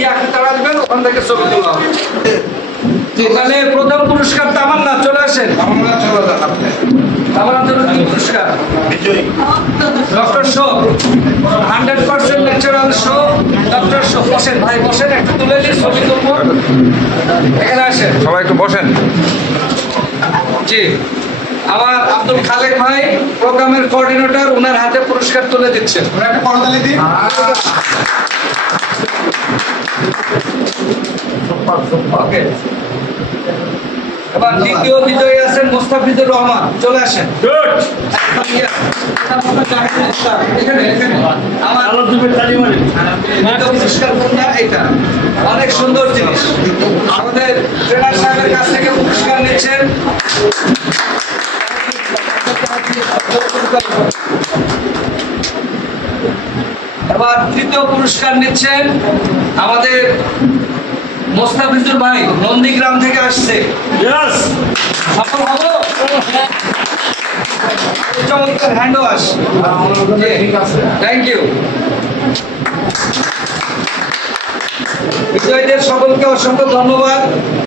ইয়াকে তারা দিবেন, ওখান থেকে ছবি তোলা হবে। এখানে প্রথম পুরস্কার তামান্না, চলে আসেন। তামান্নার জন্য কি পুরস্কার? Doctor show, 100% natural show, doctor show. বসেন ভাই, বসেন, একটু তুলে দিন ছবি তুলবো। এখানে আসেন সবাই, একটু বসেন। জি, আমার আব্দুল খালেক ভাই প্রোগ্রামের কোঅর্ডিনেটর, ওনার হাতে পুরস্কার তুলে দিচ্ছেন। একটা করতালি দিন। ওকে, এবার দ্বিতীয় বিজয়ী আছেন মোস্তাফিজুর রহমান, চলে আসেন। এখানে আমার পুরস্কার কোনটা? এটা অনেক সুন্দর জিনিস। আমাদের ট্রেনার সাহেবের কাছ থেকে পুরস্কার নিচ্ছেন। এবার তৃতীয় পুরস্কার নিচ্ছেন আমাদের মোস্তাফিজুর ভাই, নন্দীগ্রাম থেকে আসছে। সফল হবো? চমৎকার হ্যান্ড ওয়াশ, থ্যাংক ইউ। বিজয়ীদের সকলকে অসংখ্য ধন্যবাদ।